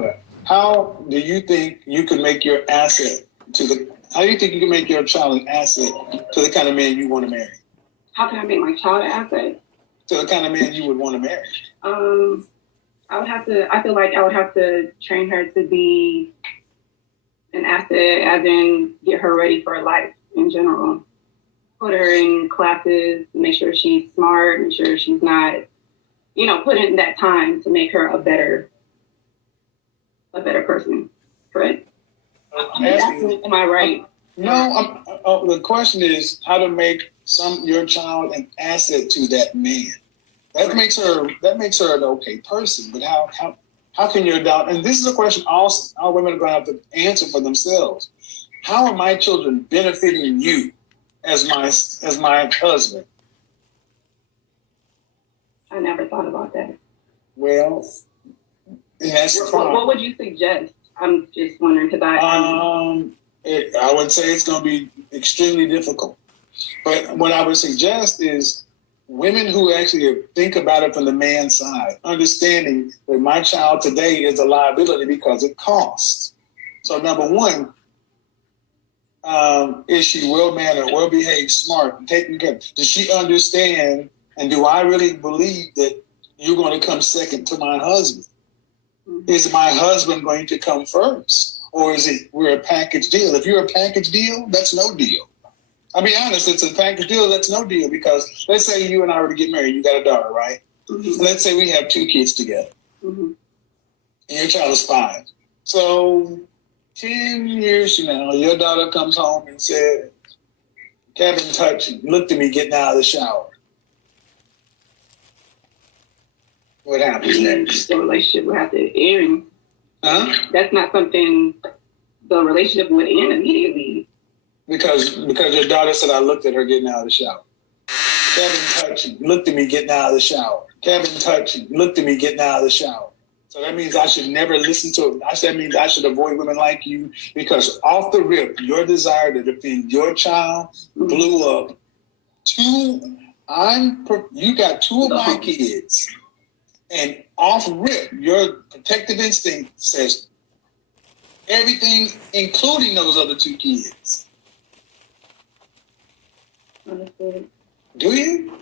father, how do you think you can make your asset how do you think you can make your child an asset to the kind of man you want to marry? How can I make my child an asset? To the kind of man you would want to marry? I feel like I would have to train her to be an asset, as in get her ready for life in general. Put her in classes, make sure she's smart, make sure she's not, put in that time to make her a better person. Correct? Am I right? No, the question is how to make your child an asset to that man. That makes her an okay person. But how can your daughter? And this is a question all women are going to have to answer for themselves. How are my children benefiting you as my husband? I never thought about that. Well, that's the problem. What would you suggest? I'm just wondering because I would say it's going to be extremely difficult. But what I would suggest is women who actually think about it from the man's side, understanding that my child today is a liability because it costs. So number one, is she well-mannered, well-behaved, smart, and taken care of? Does she understand, and do I really believe that you're going to come second to my husband? Mm-hmm. Is my husband going to come first? Or is it we're a package deal? If you're a package deal, that's no deal. I'll be honest, it's a package deal, that's no deal, because let's say you and I were to get married, you got a daughter, right? Mm-hmm. Let's say we have 2 kids together. Mm-hmm. And your child is 5. So 10 years from now, your daughter comes home and said, Kevin looked at me getting out of the shower. What happens next? The relationship would have to end. Huh? That's not something the relationship would end immediately. Because your daughter said I looked at her getting out of the shower. Kevin looked at me getting out of the shower. Kevin looked at me getting out of the shower. So that means I should never listen to it. That means I should avoid women like you, because off the rip, your desire to defend your child blew up. You got 2 of my kids, and off rip, your protective instinct says everything, including those other 2 kids. Understood. Do you?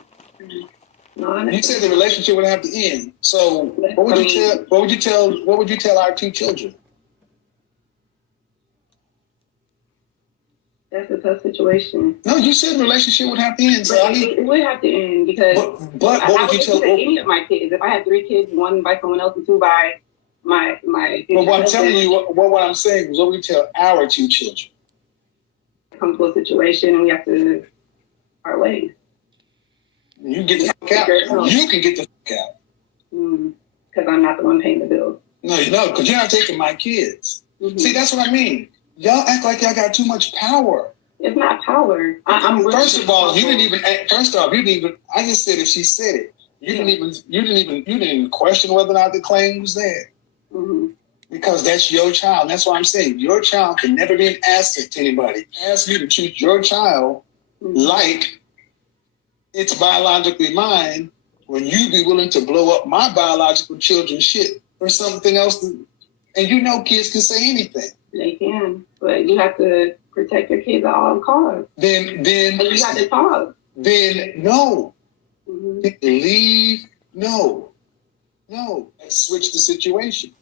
No, you said the relationship would have to end. So what would you tell our 2 children? That's a tough situation. No, you said the relationship would have to end. So it would have to end because but what would you tell any of my kids? If I had 3 kids, 1 by someone else and 2 by my. But what I'm telling you, what I'm saying is, what would you tell our 2 children? Come to a situation and we have to our ways. You get the fuck out. You can get the fuck out. Because I'm not the one paying the bills. No, because you're not taking my kids. Mm-hmm. See, that's what I mean. Y'all act like y'all got too much power. It's not power. First of all, you didn't even. I just said if she said it, you didn't even question whether or not the claim was there. Mm-hmm. Because that's your child. That's what I'm saying. Your child can never be an asset to anybody. Ask you to treat your child like it's biologically mine, when you be willing to blow up my biological children's shit or something else. And kids can say anything. They can, but you have to protect your kids at all costs. Then you got to talk. Then no. Mm-hmm. Leave. No. Let's switch the situation.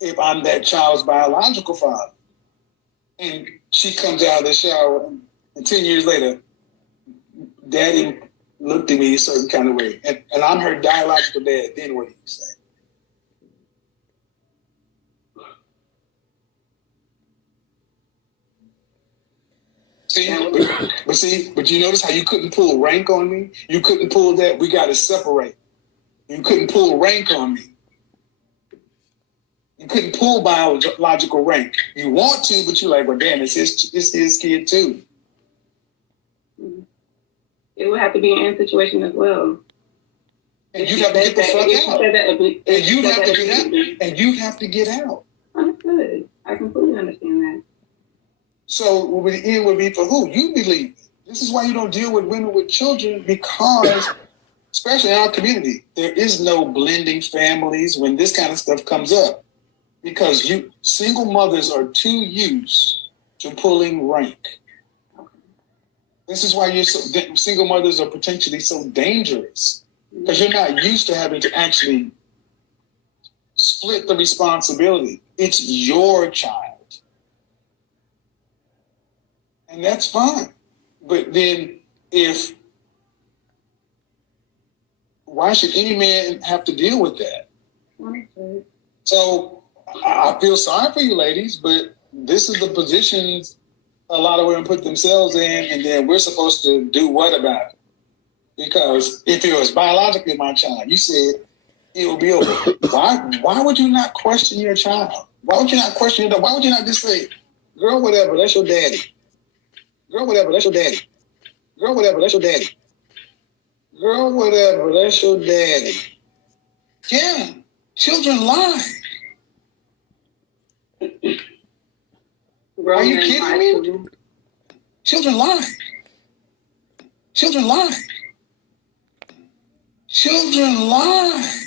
If I'm that child's biological father, and she comes out of the shower, and 10 years later, Daddy looked at me a certain kind of way, and I'm her biological dad, then what do you say? But you notice how you couldn't pull rank on me? You couldn't pull that. We got to separate. You couldn't pull rank on me. You couldn't pull biological rank. You want to, but you're like, well, damn, it's his kid too. It would have to be an end situation as well. And you have to get the fuck out. And you have to get out. Understood. I completely understand that. So the end would be for who? You believe. This is why you don't deal with women with children, because, especially in our community, there is no blending families when this kind of stuff comes up. because single mothers are too used to pulling rank. This is why single mothers are potentially so dangerous, because you're not used to having to actually split the responsibility. It's your child, and that's fine. But then, why should any man have to deal with that? Okay. So I feel sorry for you ladies, but this is the positions a lot of women put themselves in, and then we're supposed to do what about it? Because if it was biologically my child, you said it would be over. Why would you not question your child? Why would you not question your dad? Why would you not just say, girl, whatever, that's your daddy. Girl, whatever, that's your daddy. Girl, whatever, that's your daddy. Girl, whatever, that's your daddy. Yeah, children lie. Are you kidding me? Children lie. Children lie. Children lie.